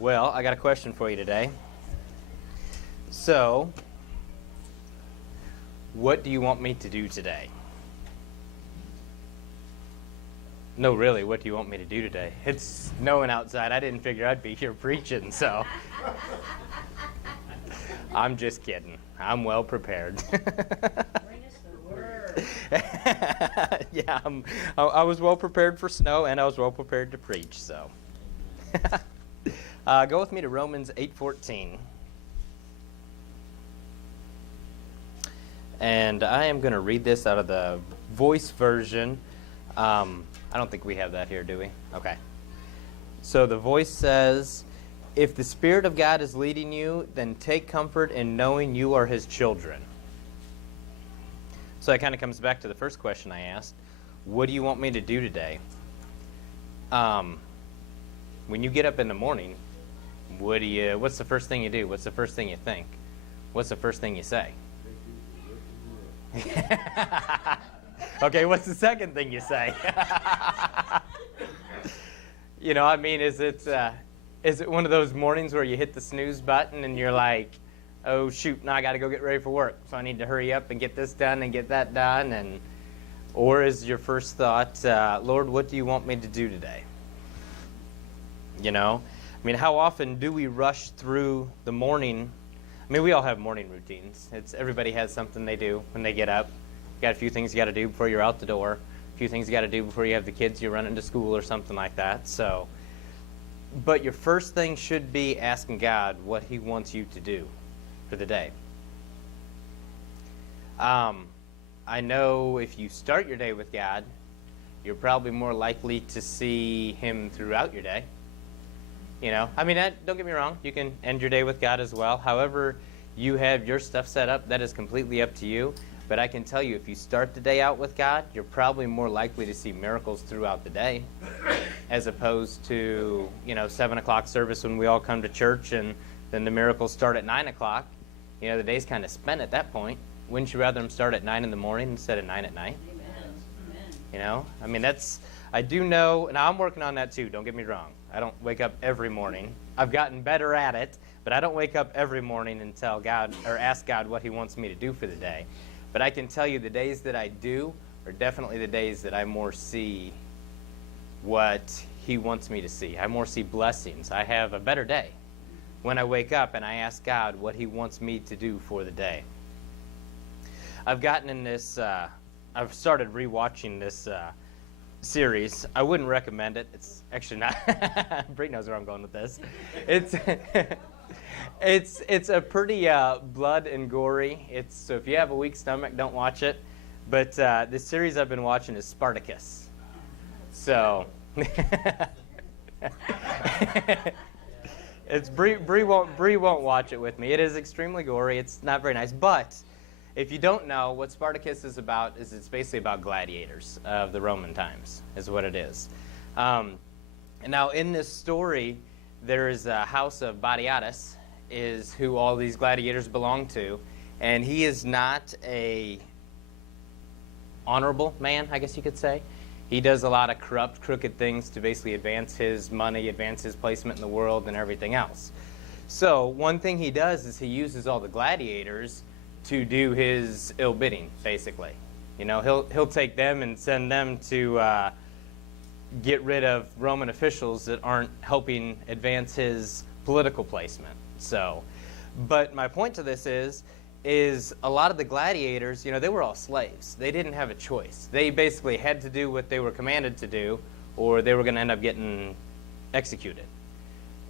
Well, I got a question for you today. So, what do you want me to do today? No, really, what do you want me to do today? It's snowing outside. I didn't figure I'd be here preaching, so. I'm just kidding. I'm well prepared. Bring us the word. Yeah, I was well prepared for snow, and I was well prepared to preach, so. Go with me to Romans 8:14. And I am going to read this out of the voice version. I don't think we have that here, do we? Okay. So the voice says, "If the Spirit of God is leading you, then take comfort in knowing you are His children." So that kind of comes back to the first question I asked. What do you want me to do today? When you get up in the morning, what's the first thing you do? What's the first thing you think? What's the first thing you say? Okay, what's the second thing you say? Is it one of those mornings where you hit the snooze button and you're like, oh shoot, now I got to go get ready for work, so I need to hurry up and get this done and get that done, or is your first thought, Lord, what do you want me to do today? How often do we rush through the morning? We all have morning routines. Everybody has something they do when they get up. You got a few things you got to do before you're out the door. A few things you got to do before you have the kids you run into school or something like that. But your first thing should be asking God what He wants you to do for the day. I know if you start your day with God, you're probably more likely to see Him throughout your day. Don't get me wrong, you can end your day with God as well. However you have your stuff set up, that is completely up to you. But I can tell you, if you start the day out with God, you're probably more likely to see miracles throughout the day, as opposed to, 7 o'clock service when we all come to church, and then the miracles start at 9 o'clock. The day's kind of spent at that point. Wouldn't you rather them start at 9 in the morning instead of 9 at night? Amen. I do know, and I'm working on that too, don't get me wrong. I don't wake up every morning. I've gotten better at it, but I don't wake up every morning and tell God or ask God what He wants me to do for the day. But I can tell you the days that I do are definitely the days that I more see what He wants me to see. I more see blessings. I have a better day when I wake up and I ask God what He wants me to do for the day. I've gotten in this, I've started rewatching this series. I wouldn't recommend it. It's actually not. Bree knows where I'm going with this. It's a pretty blood and gory. So if you have a weak stomach, don't watch it. But the series I've been watching is Spartacus. So it's Bree won't watch it with me. It is extremely gory. It's not very nice. But if you don't know, what Spartacus is about is it's basically about gladiators of the Roman times, is what it is. And now in this story, there is a house of Batiatus, is who all these gladiators belong to, and he is not a honorable man, I guess you could say. He does a lot of corrupt, crooked things to basically advance his money, advance his placement in the world, and everything else. So one thing he does is he uses all the gladiators to do his ill bidding, basically. He'll take them and send them to get rid of Roman officials that aren't helping advance his political placement. But my point to this is a lot of the gladiators, they were all slaves. They didn't have a choice. They basically had to do what they were commanded to do, or they were going to end up getting executed.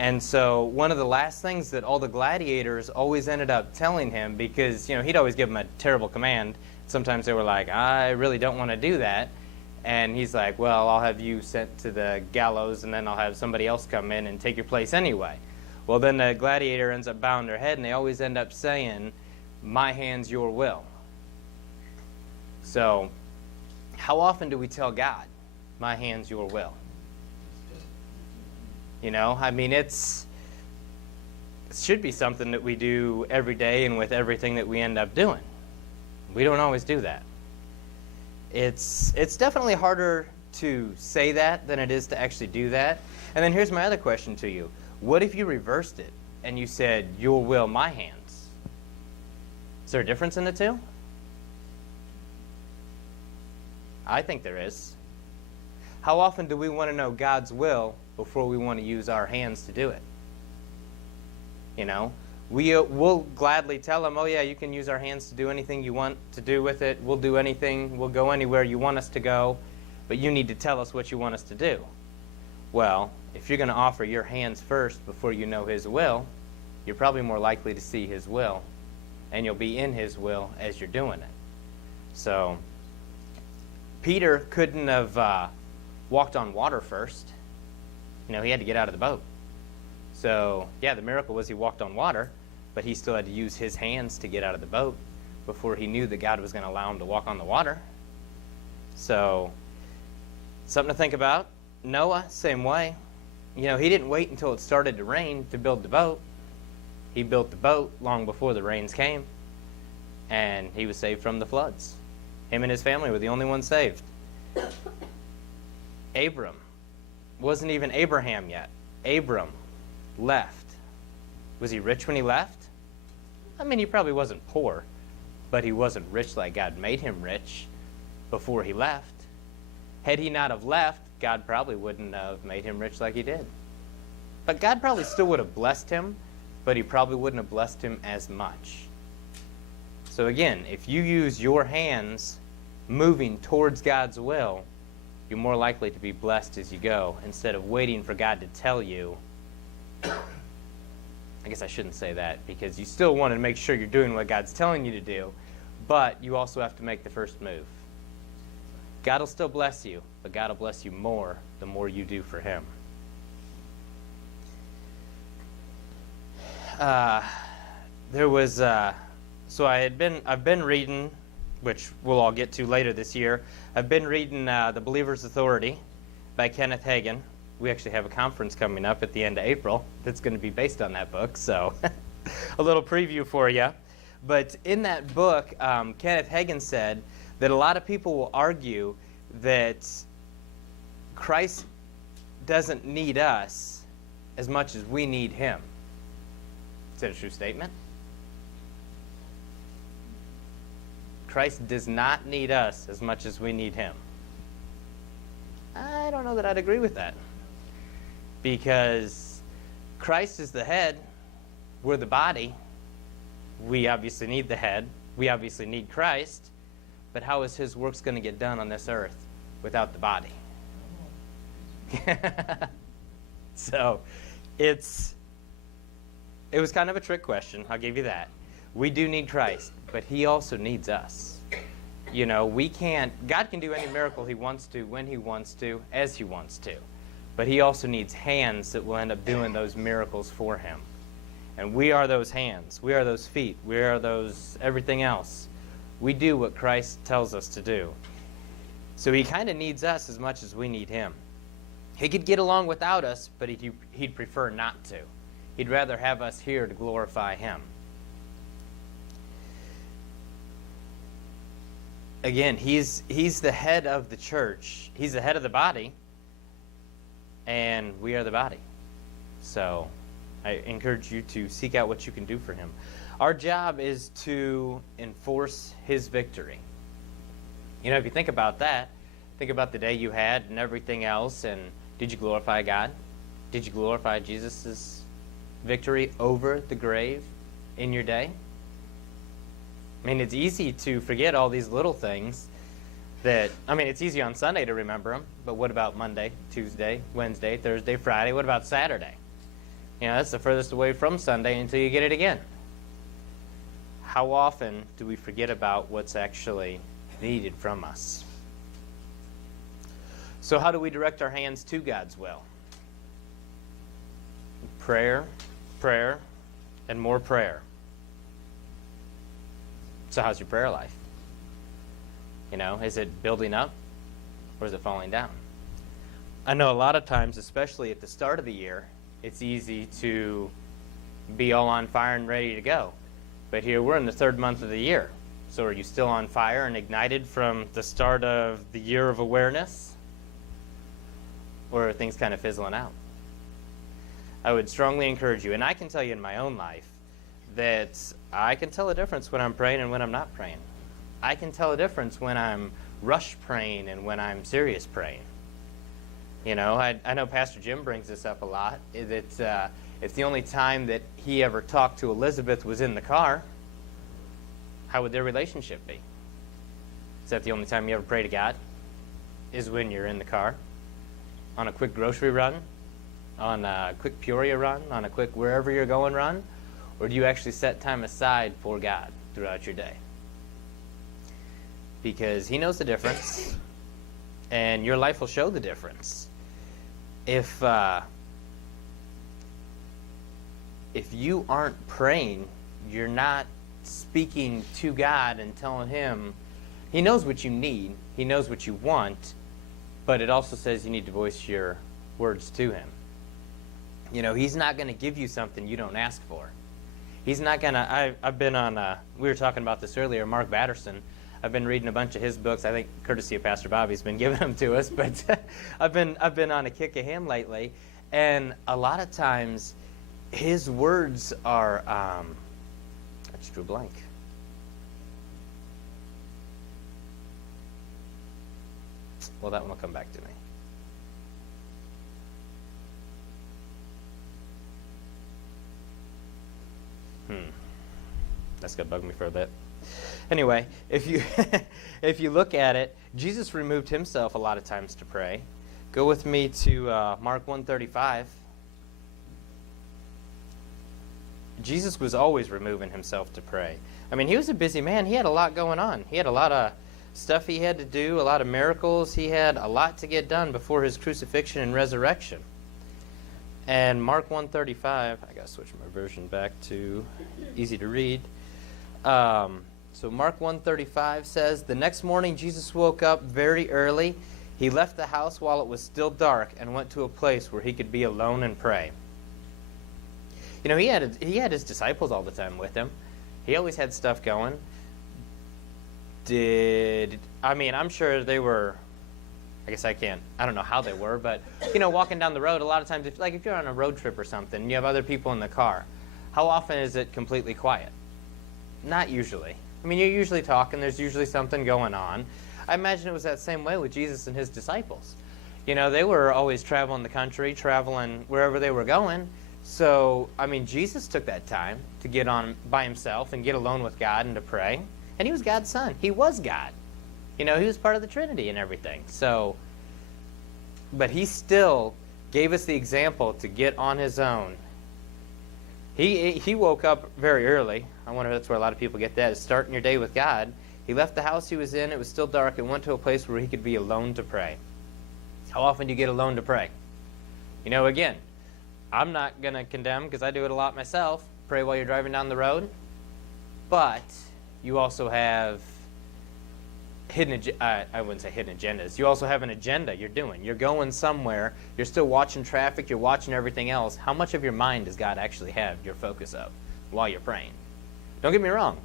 And so one of the last things that all the gladiators always ended up telling him, because he'd always give them a terrible command. Sometimes they were like, I really don't want to do that. And he's like, well, I'll have you sent to the gallows, and then I'll have somebody else come in and take your place anyway. Well, then the gladiator ends up bowing their head, and they always end up saying, my hand's your will. So how often do we tell God, my hand's your will? It should be something that we do every day and with everything that we end up doing. We don't always do that. It's definitely harder to say that than it is to actually do that. And then here's my other question to you. What if you reversed it and you said, your will, my hands? Is there a difference in the two? I think there is. How often do we want to know God's will before we want to use our hands to do it? You know, we'll gladly tell him, oh yeah, you can use our hands to do anything you want to do with it. We'll do anything. We'll go anywhere you want us to go. But you need to tell us what you want us to do. Well, if you're going to offer your hands first before you know his will, you're probably more likely to see his will. And you'll be in his will as you're doing it. So, Peter couldn't have walked on water first. You know, he had to get out of the boat. So, yeah, the miracle was he walked on water, but he still had to use his hands to get out of the boat before he knew that God was going to allow him to walk on the water. So, something to think about. Noah, same way. You know, he didn't wait until it started to rain to build the boat. He built the boat long before the rains came, and he was saved from the floods. Him and his family were the only ones saved. Abram wasn't even Abraham yet. Abram left. Was he rich when he left? I mean, he probably wasn't poor, but he wasn't rich like God made him rich before he left. Had he not have left, God probably wouldn't have made him rich like he did. But God probably still would have blessed him, but he probably wouldn't have blessed him as much. So again, if you use your hands moving towards God's will, you're more likely to be blessed as you go, instead of waiting for God to tell you. I guess I shouldn't say that, because you still want to make sure you're doing what God's telling you to do, but you also have to make the first move. God will still bless you, but God will bless you more the more you do for him. I've been reading, which we'll all get to later this year. I've been reading The Believer's Authority by Kenneth Hagin. We actually have a conference coming up at the end of April that's going to be based on that book, so a little preview for you. But in that book, Kenneth Hagin said that a lot of people will argue that Christ doesn't need us as much as we need him. Is that a true statement? Christ does not need us as much as we need him. I don't know that I'd agree with that. Because Christ is the head, we're the body. We obviously need the head. We obviously need Christ. But how is his works going to get done on this earth without the body? So, it was kind of a trick question, I'll give you that. We do need Christ, but he also needs us. You know, God can do any miracle he wants to, when he wants to, as he wants to. But he also needs hands that will end up doing those miracles for him. And we are those hands. We are those feet. We are those everything else. We do what Christ tells us to do. So he kind of needs us as much as we need him. He could get along without us, but he'd prefer not to. He'd rather have us here to glorify him. Again, he's the head of the church. He's the head of the body, and we are the body. So I encourage you to seek out what you can do for him. Our job is to enforce his victory. You know, if you think about that, think about the day you had and everything else, and did you glorify God? Did you glorify Jesus' victory over the grave in your day? I mean, it's easy to forget all these little things it's easy on Sunday to remember them, but what about Monday, Tuesday, Wednesday, Thursday, Friday? What about Saturday? You know, that's the furthest away from Sunday until you get it again. How often do we forget about what's actually needed from us? So how do we direct our hands to God's will? Prayer, prayer, and more prayer. So how's your prayer life? You know, is it building up or is it falling down? I know a lot of times, especially at the start of the year, it's easy to be all on fire and ready to go. But here we're in the third month of the year. So are you still on fire and ignited from the start of the year of awareness? Or are things kind of fizzling out? I would strongly encourage you, and I can tell you in my own life, that I can tell a difference when I'm praying and when I'm not praying. I can tell a difference when I'm rush praying and when I'm serious praying. You know, I know Pastor Jim brings this up a lot. It's the only time that he ever talked to Elizabeth was in the car. How would their relationship be? Is that the only time you ever pray to God? Is when you're in the car? On a quick grocery run? On a quick Peoria run? On a quick wherever you're going run? Or do you actually set time aside for God throughout your day? Because he knows the difference, and your life will show the difference. If you aren't praying, you're not speaking to God and telling him. He knows what you need. He knows what you want. But it also says you need to voice your words to him. You know, he's not going to give you something you don't ask for. He's not going to... I've been on... we were talking about this earlier. Mark Batterson. I've been reading a bunch of his books. I think courtesy of Pastor Bobby's been giving them to us. But I've been on a kick of him lately. And a lot of times, his words are... I just drew a blank. Well, that one will come back to me. That's going to bug me for a bit. Anyway, if you look at it, Jesus removed himself a lot of times to pray. Go with me to Mark 1:35. Jesus was always removing himself to pray. I mean, he was a busy man. He had a lot going on. He had a lot of stuff he had to do, a lot of miracles. He had a lot to get done before his crucifixion and resurrection. And Mark 1:35, I got to switch my version back to easy to read. So Mark 1:35 says, "The next morning Jesus woke up very early. He left the house while it was still dark and went to a place where he could be alone and pray." You know, he had his disciples all the time with him. He always had stuff going. I'm sure they were, I don't know how they were, but, you know, walking down the road, a lot of times, if you're on a road trip or something, and you have other people in the car, how often is it completely quiet? Not usually. I mean, you're usually talking, there's usually something going on. I imagine it was that same way with Jesus and his disciples. You know, they were always traveling the country, traveling wherever they were going. So, I mean, Jesus took that time to get on by himself and get alone with God and to pray. And he was God's son. He was God. You know, he was part of the Trinity and everything. So, but he still gave us the example to get on his own. He woke up very early. I wonder if that's where a lot of people get that, is starting your day with God. He left the house he was in. It was still dark, and went to a place where he could be alone to pray. How often do you get alone to pray? You know, again, I'm not going to condemn, because I do it a lot myself, pray while you're driving down the road. But you also have I wouldn't say hidden agendas. You also have an agenda you're doing. You're going somewhere. You're still watching traffic. You're watching everything else. How much of your mind does God actually have your focus of while you're praying? Don't get me wrong.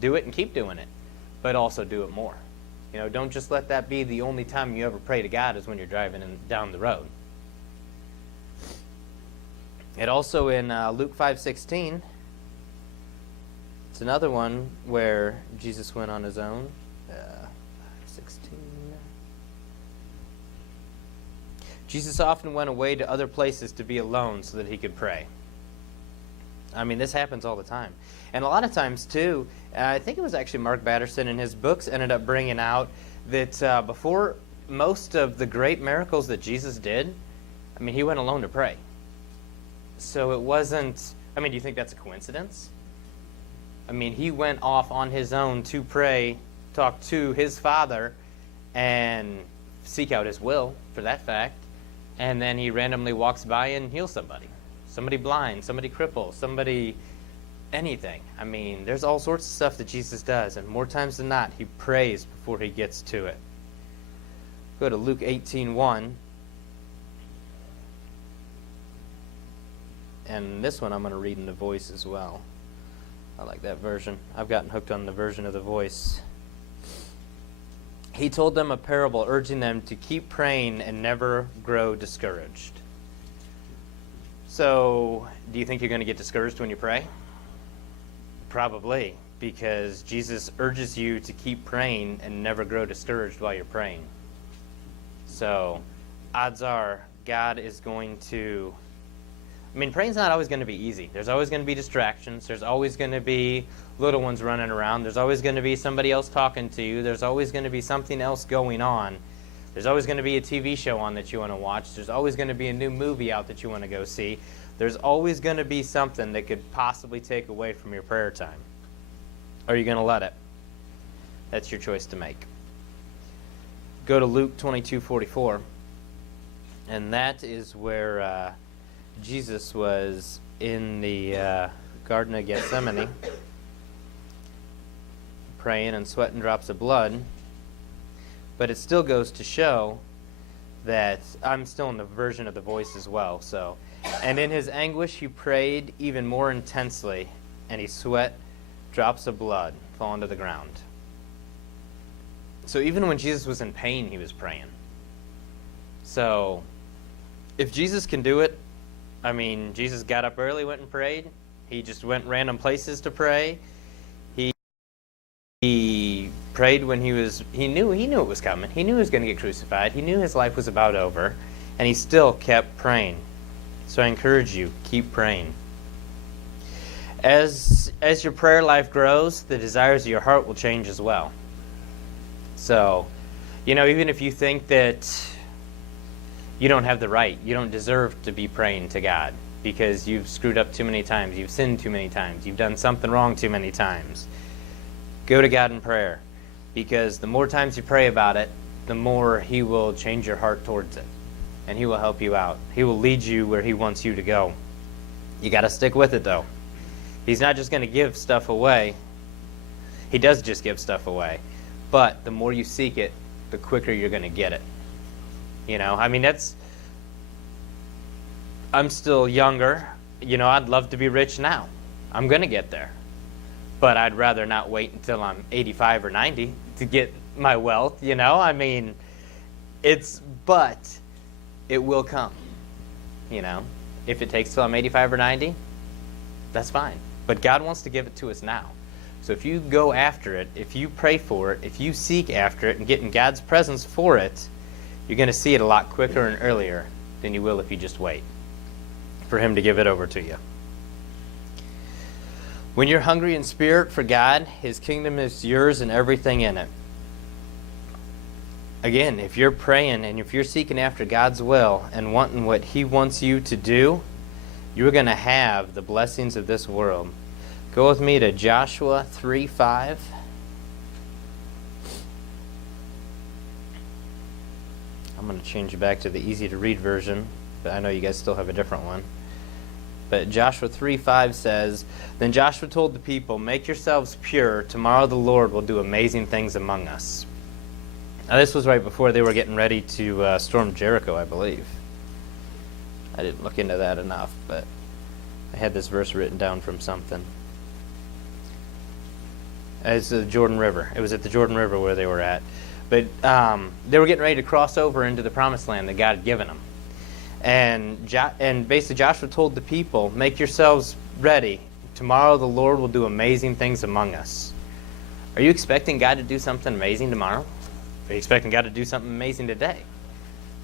Do it and keep doing it. But also do it more. You know, don't just let that be the only time you ever pray to God is when you're driving down the road. It also in Luke 5:16, it's another one where Jesus went on his own. 5:16. Jesus often went away to other places to be alone so that he could pray. I mean, this happens all the time. And a lot of times, too, I think it was actually Mark Batterson in his books ended up bringing out that before most of the great miracles that Jesus did, I mean, he went alone to pray. So it wasn't, I mean, do you think that's a coincidence? I mean, he went off on his own to pray, talk to his Father, and seek out his will, for that fact. And then he randomly walks by and heals somebody. Somebody blind, somebody crippled, somebody anything. I mean, there's all sorts of stuff that Jesus does, and more times than not, he prays before he gets to it. Go to Luke 18:1. And this one I'm going to read in the Voice as well. I like that version. I've gotten hooked on the version of the Voice. He told them a parable, urging them to keep praying and never grow discouraged. So, do you think you're going to get discouraged when you pray? Probably, because Jesus urges you to keep praying and never grow discouraged while you're praying. So, odds are God is going to... praying's not always going to be easy. There's always going to be distractions. There's always going to be little ones running around. There's always going to be somebody else talking to you. There's always going to be something else going on. There's always going to be a TV show on that you want to watch. There's always going to be a new movie out that you want to go see. There's always going to be something that could possibly take away from your prayer time. Are you going to let it? That's your choice to make. Go to Luke 22:44, and that is where Jesus was in the Garden of Gethsemane, praying and sweating drops of blood. But it still goes to show that I'm still in the version of the Voice as well. So, and in his anguish he prayed even more intensely, and he sweat drops of blood falling to the ground. So even when Jesus was in pain, he was praying. So if Jesus can do it, Jesus got up early, went and prayed. He just went random places to pray. He prayed when he knew it was coming. He knew he was going to get crucified. He knew his life was about over, and he still kept praying. So I encourage you, keep praying. As your prayer life grows, the desires of your heart will change as well. So, even if you think that you don't have the right, you don't deserve to be praying to God because you've screwed up too many times, you've sinned too many times, you've done something wrong too many times, go to God in prayer, because the more times you pray about it, the more he will change your heart towards it, and he will help you out. He will lead you where he wants you to go. You got to stick with it, though. He's not just going to give stuff away. He does just give stuff away. But the more you seek it, the quicker you're going to get it. I'm still younger. I'd love to be rich now. I'm going to get there. But I'd rather not wait until I'm 85 or 90 to get my wealth, but it will come, If it takes till I'm 85 or 90, that's fine. But God wants to give it to us now. So if you go after it, if you pray for it, if you seek after it and get in God's presence for it, you're going to see it a lot quicker and earlier than you will if you just wait for him to give it over to you. When you're hungry in spirit for God, his kingdom is yours and everything in it. Again, if you're praying and if you're seeking after God's will and wanting what he wants you to do, you're going to have the blessings of this world. Go with me to Joshua 3:5. I'm going to change it back to the easy-to-read version, but I know you guys still have a different one. But Joshua 3:5 says, "Then Joshua told the people, 'Make yourselves pure. Tomorrow the Lord will do amazing things among us.'" Now this was right before they were getting ready to storm Jericho, I believe. I didn't look into that enough, but I had this verse written down from something. It's the Jordan River. It was at the Jordan River where they were at. But they were getting ready to cross over into the promised land that God had given them. And basically Joshua told the people, "Make yourselves ready. Tomorrow the Lord will do amazing things among us." Are you expecting God to do something amazing tomorrow? Are you expecting God to do something amazing today?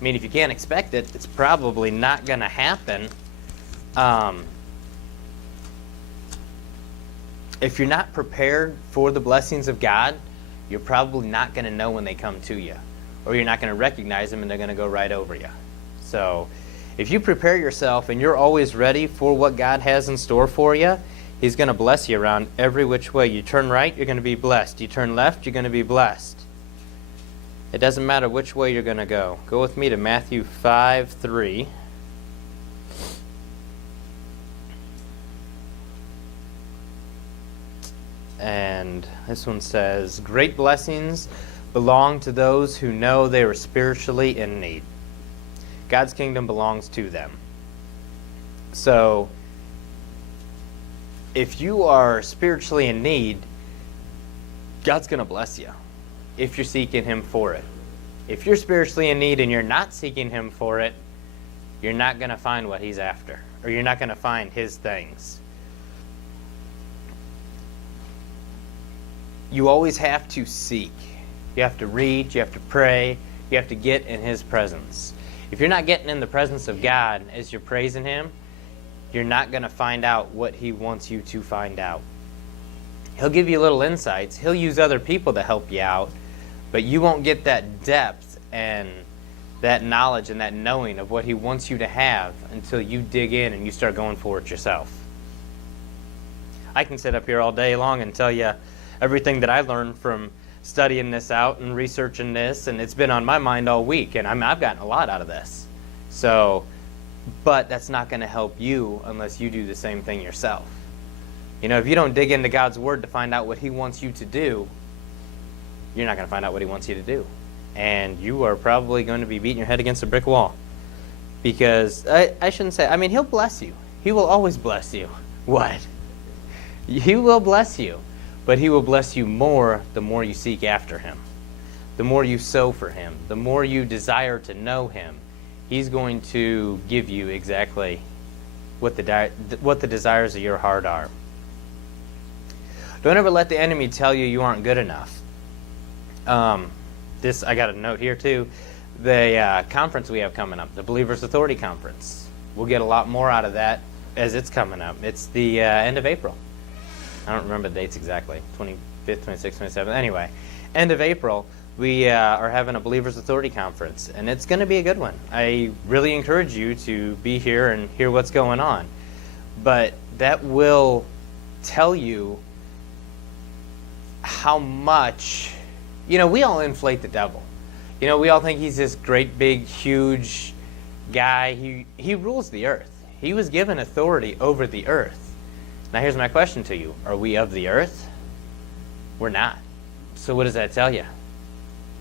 If you can't expect it, it's probably not going to happen. If you're not prepared for the blessings of God, you're probably not going to know when they come to you. Or you're not going to recognize them and they're going to go right over you. So if you prepare yourself and you're always ready for what God has in store for you, he's going to bless you around every which way. You turn right, you're going to be blessed. You turn left, you're going to be blessed. It doesn't matter which way you're going to go. Go with me to Matthew 5:3. And this one says, "Great blessings belong to those who know they are spiritually in need." God's kingdom belongs to them. So, if you are spiritually in need, God's going to bless you if you're seeking him for it. If you're spiritually in need and you're not seeking him for it, you're not going to find what he's after, or you're not going to find his things. You always have to seek. You have to read, you have to pray, you have to get in his presence. If you're not getting in the presence of God as you're praising him, you're not going to find out what he wants you to find out. He'll give you little insights. He'll use other people to help you out, but you won't get that depth and that knowledge and that knowing of what he wants you to have until you dig in and you start going for it yourself. I can sit up here all day long and tell you everything that I learned from studying this out and researching this, and it's been on my mind all week, and I've gotten a lot out of this. But that's not going to help you unless you do the same thing yourself. If you don't dig into God's Word to find out what he wants you to do, you're not going to find out what he wants you to do. And you are probably going to be beating your head against a brick wall. Because, I shouldn't say, he'll bless you. He will always bless you. What? He will bless you. But he will bless you more the more you seek after him. The more you sow for him. The more you desire to know him. He's going to give you exactly what the desires of your heart are. Don't ever let the enemy tell you aren't good enough. I got a note here too. The conference we have coming up, the Believers Authority Conference. We'll get a lot more out of that as it's coming up. It's the end of April. I don't remember the dates exactly. 25th, 26th, 27th. Anyway, end of April, we are having a Believers Authority Conference, and it's going to be a good one. I really encourage you to be here and hear what's going on. But that will tell you how much, we all inflate the devil. We all think he's this great, big, huge guy. He rules the earth. He was given authority over the earth. Now here's my question to you. Are we of the earth? We're not. So what does that tell you?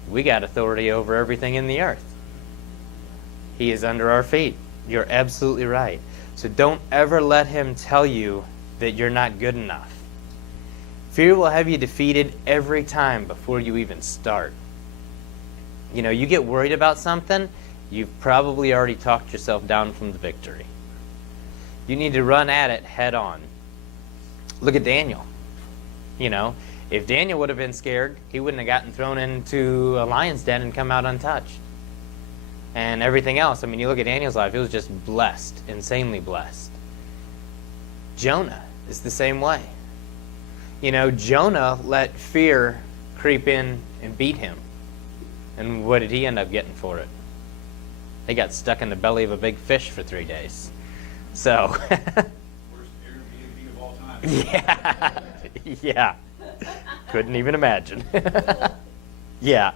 We got authority over everything in the earth. He is under our feet. You're absolutely right. So don't ever let him tell you that you're not good enough. Fear will have you defeated every time before you even start. You get worried about something, you've probably already talked yourself down from the victory. You need to run at it head on. Look at Daniel. If Daniel would have been scared, he wouldn't have gotten thrown into a lion's den and come out untouched. And everything else, you look at Daniel's life, it was just blessed, insanely blessed. Jonah is the same way. Jonah let fear creep in and beat him. And what did he end up getting for it? He got stuck in the belly of a big fish for 3 days. So... Yeah. Couldn't even imagine. Yeah.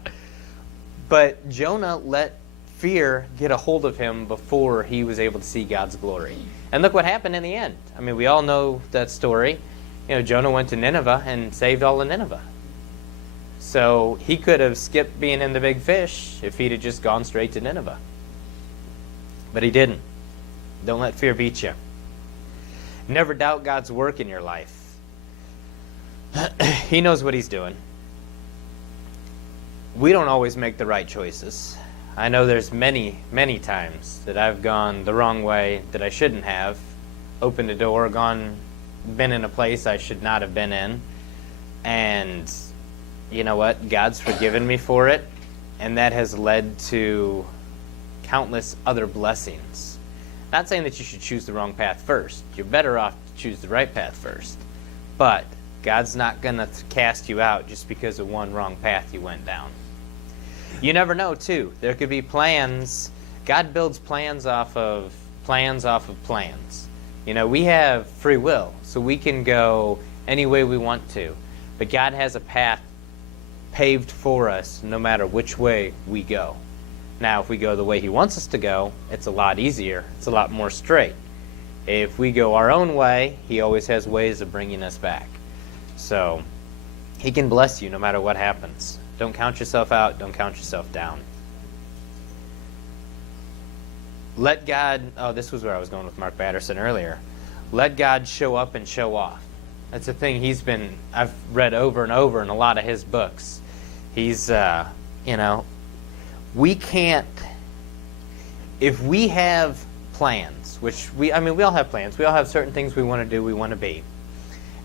But Jonah let fear get a hold of him before he was able to see God's glory. And look what happened in the end. We all know that story. Jonah went to Nineveh and saved all of Nineveh. So he could have skipped being in the big fish if he'd have just gone straight to Nineveh. But he didn't. Don't let fear beat you. Never doubt God's work in your life. He knows what he's doing. We don't always make the right choices. I know there's many, many times that I've gone the wrong way that I shouldn't have, opened a door, been in a place I should not have been in, and you know what? God's forgiven me for it, and that has led to countless other blessings. Not saying that you should choose the wrong path first. You're better off to choose the right path first. But God's not going to cast you out just because of one wrong path you went down. You never know, too. There could be plans. God builds plans off of plans. We have free will, so we can go any way we want to. But God has a path paved for us no matter which way we go. Now, if we go the way he wants us to go, it's a lot easier. It's a lot more straight. If we go our own way, he always has ways of bringing us back. So, he can bless you no matter what happens. Don't count yourself out. Don't count yourself down. Let God... this was where I was going with Mark Batterson earlier. Let God show up and show off. That's a thing I've read over and over in a lot of his books. He's, we can't... If we have plans, which we all have plans. We all have certain things we want to do, we want to be.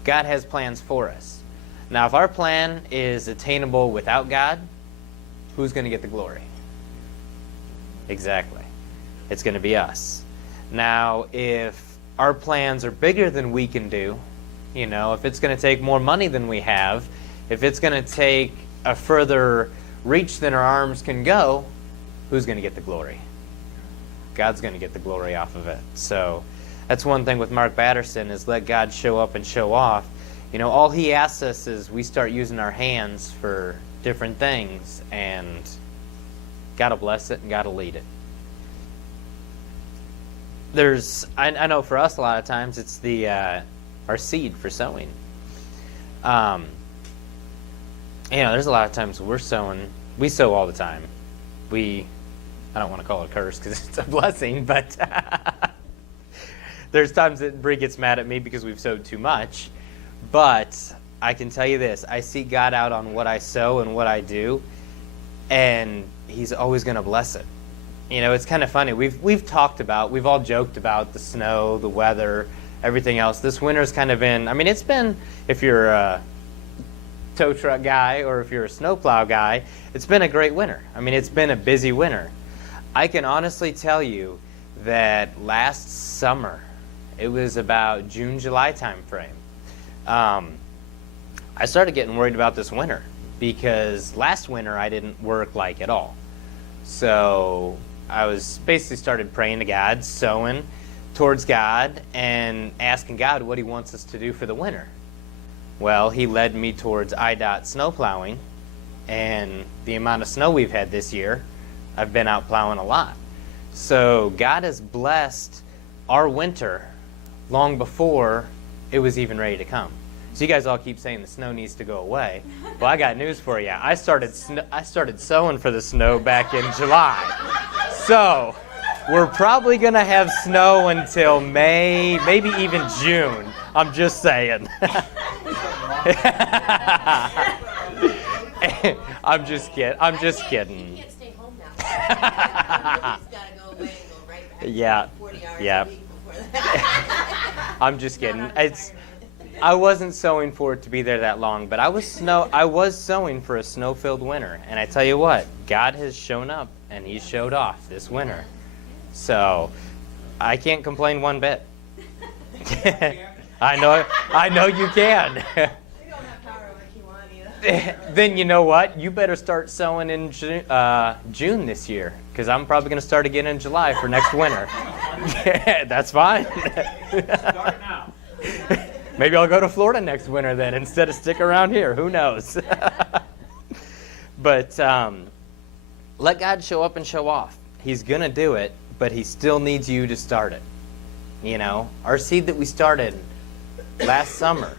God has plans for us. Now, if our plan is attainable without God, who's going to get the glory? Exactly. It's going to be us. Now, if our plans are bigger than we can do, if it's going to take more money than we have, if it's going to take a further reach than our arms can go, who's going to get the glory? God's going to get the glory off of it. So that's one thing with Mark Batterson, is let God show up and show off. All he asks us is we start using our hands for different things, and God will bless it and God will lead it. I know for us a lot of times it's our seed for sowing. There's a lot of times we're sowing. We sow all the time. I don't want to call it a curse because it's a blessing, but there's times that Bree gets mad at me because we've sowed too much. But I can tell you this, I see God out on what I sow and what I do, and he's always going to bless it. It's kind of funny. We've all joked about the snow, the weather, everything else. This winter's kind of been, it's been, if you're a tow truck guy or if you're a snowplow guy, it's been a great winter. It's been a busy winter. I can honestly tell you that last summer, it was about June, July time frame, I started getting worried about this winter, because last winter I didn't work at all. So I was basically started praying to God, sowing towards God, and asking God what he wants us to do for the winter. Well, he led me towards IDOT snow plowing, and the amount of snow we've had this year, I've been out plowing a lot. So God has blessed our winter long before it was even ready to come. So you guys all keep saying the snow needs to go away. Well, I got news for you. I started sowing for the snow back in July. So we're probably going to have snow until May, maybe even June. I'm just saying. I'm just kidding. You can't stay home now. He's got to go away and go right back. Yeah. 40 hours Yeah. a week before that. I'm just kidding. Not on retirement. I wasn't sowing for it to be there that long, but I was sowing for a snow-filled winter. And I tell you what, God has shown up and he showed off this winter. So I can't complain one bit. I know you can. You don't have power over Kiwan either. Then you know what? You better start sowing in June this year, because I'm probably going to start again in July for next winter. That's fine. Start now. Maybe I'll go to Florida next winter then instead of stick around here. Who knows? But let God show up and show off. He's going to do it, but he still needs you to start it. Our seed that we started last summer.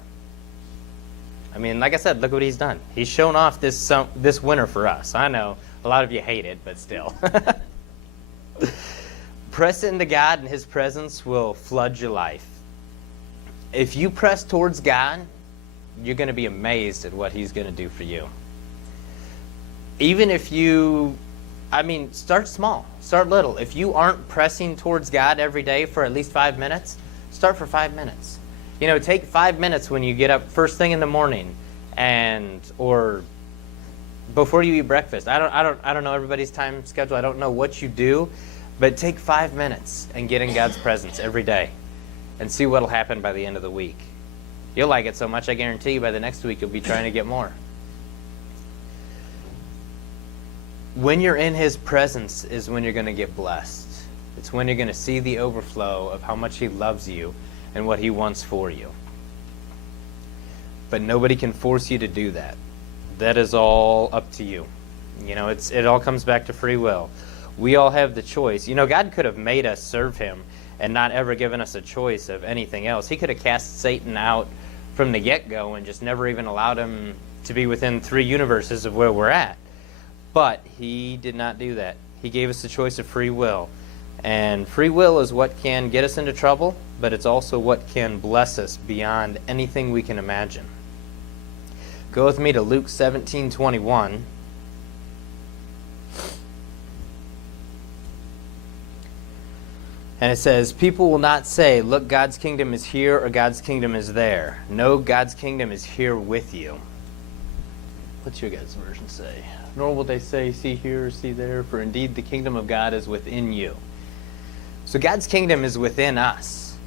Like I said, look what he's done. He's shown off this winter for us. I know a lot of you hate it, but still. Press into God and his presence will flood your life. If you press towards God, you're going to be amazed at what he's going to do for you. Even if start small, start little. If you aren't pressing towards God every day for at least 5 minutes, start for 5 minutes. Take 5 minutes when you get up first thing in the morning, or before you eat breakfast. I don't know everybody's time schedule. I don't know what you do, but take 5 minutes and get in God's presence every day. And see what will happen by the end of the week. You'll like it so much, I guarantee you by the next week you'll be trying to get more. When you're in his presence is when you're going to get blessed. It's when you're going to see the overflow of how much he loves you and what he wants for you. But nobody can force you to do that. That is all up to you. It all comes back to free will. We all have the choice. God could have made us serve him and not ever given us a choice of anything else. He could have cast Satan out from the get-go and just never even allowed him to be within 3 universes of where we're at. But he did not do that. He gave us the choice of free will. And free will is what can get us into trouble, but it's also what can bless us beyond anything we can imagine. Go with me to Luke 17:21. And it says, people will not say, look, God's kingdom is here or God's kingdom is there. No, God's kingdom is here with you. What's your guys' version say? Nor will they say, see here or see there, for indeed the kingdom of God is within you. So God's kingdom is within us.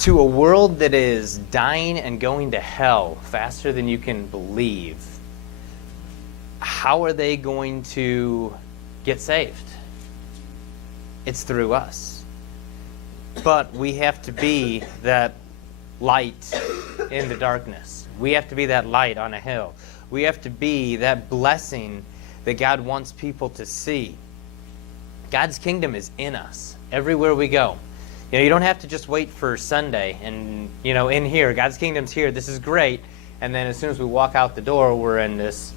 To a world that is dying and going to hell faster than you can believe, how are they going to get saved? It's through us. But we have to be that light in the darkness. We have to be that light on a hill. We have to be that blessing that God wants people to see. God's kingdom is in us everywhere we go. You know, you don't have to just wait for Sunday and, you know, in here, God's kingdom's here, this is great, and then as soon as we walk out the door, we're in this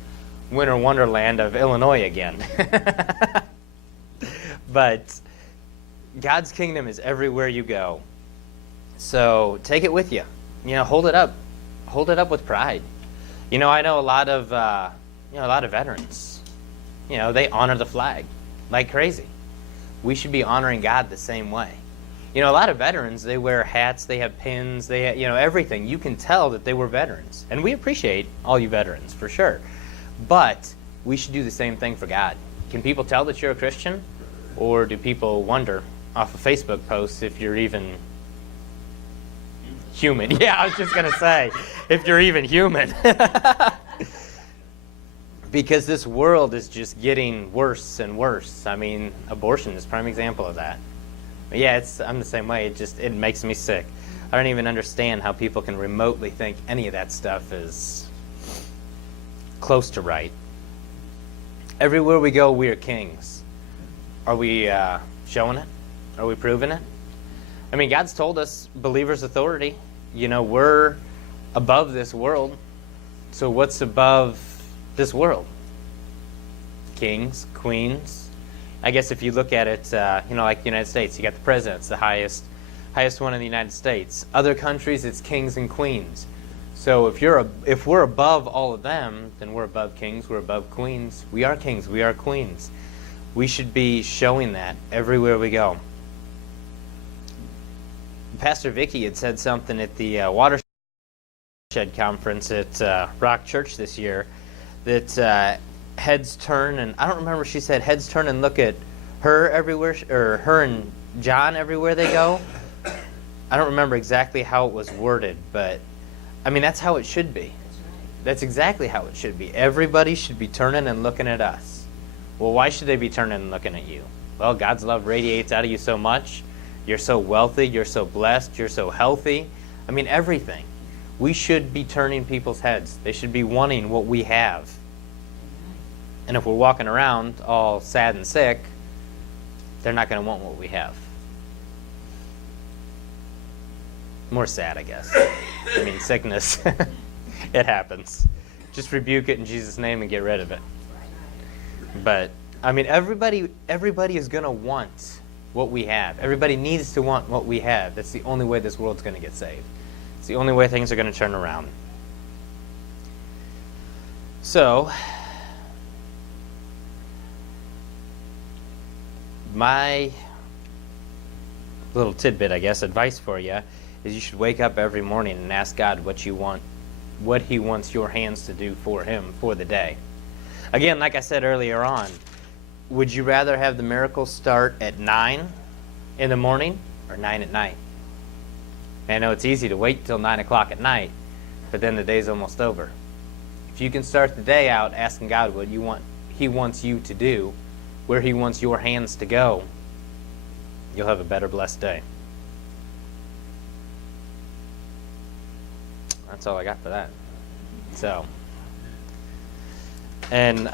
winter wonderland of Illinois again. But God's kingdom is everywhere you go. So take it with you. You know, hold it up. Hold it up with pride. You know, I know a lot of veterans. You know, they honor the flag like crazy. We should be honoring God the same way. You know, a lot of veterans, they wear hats, they have pins, they, you know, everything. You can tell that they were veterans. And we appreciate all you veterans, for sure. But we should do the same thing for God. Can people tell that you're a Christian? Or do people wonder off of Facebook posts if you're even human? Yeah, I was just going to say, if you're even human. Because this world is just getting worse and worse. I mean, abortion is a prime example of that. But yeah, I'm the same way. It makes me sick. I don't even understand how people can remotely think any of that stuff is close to right. Everywhere we go, we are kings. Are we showing it? Are we proving it? I mean, God's told us believers' authority. You know, we're above this world. So what's above this world? Kings, queens. I guess if you look at it, you know, like the United States, you got the president's the highest one in the United States. Other countries, it's kings and queens. So if we're above all of them, then we're above kings, we're above queens. We are kings, we are queens. We should be showing that everywhere we go. Pastor Vicky had said something at the Watershed Conference at Rock Church this year that heads turn, and I don't remember, she said heads turn and look at her everywhere, or her and John everywhere they go. I don't remember exactly how it was worded, but I mean, that's how it should be. That's exactly how it should be. Everybody should be turning and looking at us. Well, why should they be turning and looking at you? Well, God's love radiates out of you so much. You're so wealthy. You're so blessed. You're so healthy. I mean, everything. We should be turning people's heads. They should be wanting what we have. And if we're walking around all sad and sick, they're not going to want what we have. More sad, I guess. I mean, sickness. It happens. Just rebuke it in Jesus' name and get rid of it. But, I mean, everybody is going to want what we have. Everybody needs to want what we have. That's the only way this world's going to get saved. It's the only way things are going to turn around. So, my little tidbit, I guess, advice for you is you should wake up every morning and ask God what you want, what He wants your hands to do for Him for the day. Again, like I said earlier on, would you rather have the miracle start at 9 in the morning or 9 at night? I know it's easy to wait till 9 o'clock at night, but then the day's almost over. If you can start the day out asking God what He wants you to do, where He wants your hands to go, you'll have a better blessed day. That's all I got for that. So, and